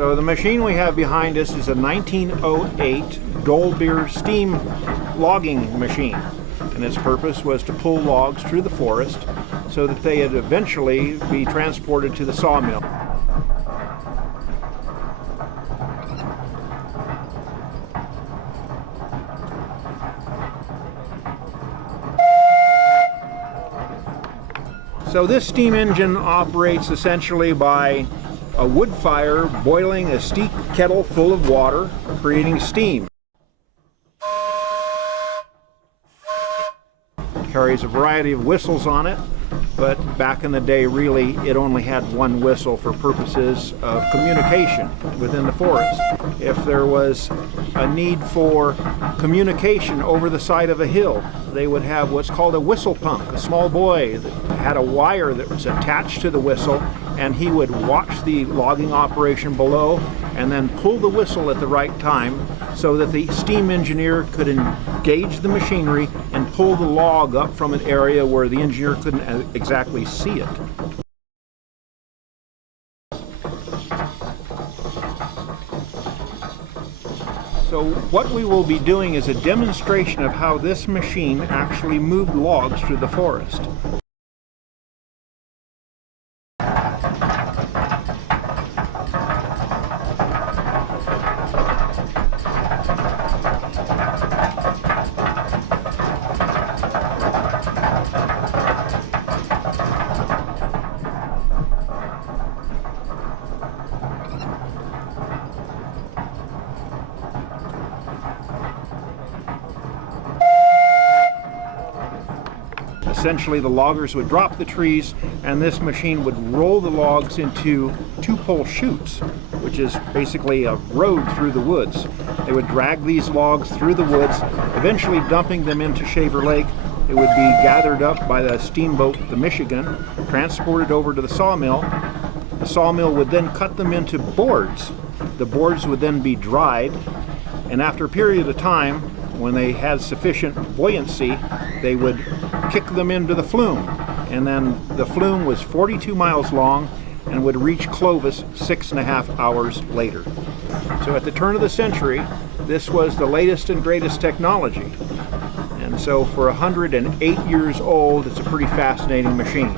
So the machine we have behind us is a 1908 Dolbeer steam logging machine, and its purpose was to pull logs through the forest so that they'd eventually be transported to the sawmill. So this steam engine operates essentially by a wood fire boiling a steep kettle full of water, creating steam. It carries a variety of whistles on it, but back in the day really it only had one whistle for purposes of communication within the forest. If there was a need for communication over the side of a hill, they would have what's called a whistle punk, a small boy that had a wire that was attached to the whistle, and he would watch the logging operation below and then pull the whistle at the right time so that the steam engineer could engage the machinery and pull the log up from an area where the engineer couldn't exactly see it. So what we will be doing is a demonstration of how this machine actually moved logs through the forest. Essentially, the loggers would drop the trees, and this machine would roll the logs into two-pole chutes, which is basically a road through the woods. They would drag these logs through the woods, eventually dumping them into Shaver Lake. It would be gathered up by the steamboat, the Michigan, transported over to the sawmill. The sawmill would then cut them into boards. The boards would then be dried, and after a period of time, when they had sufficient buoyancy, they would kick them into the flume. And then the flume was 42 miles long and would reach Clovis 6.5 hours later. So at the turn of the century, this was the latest and greatest technology. And so for 108 years old, it's a pretty fascinating machine.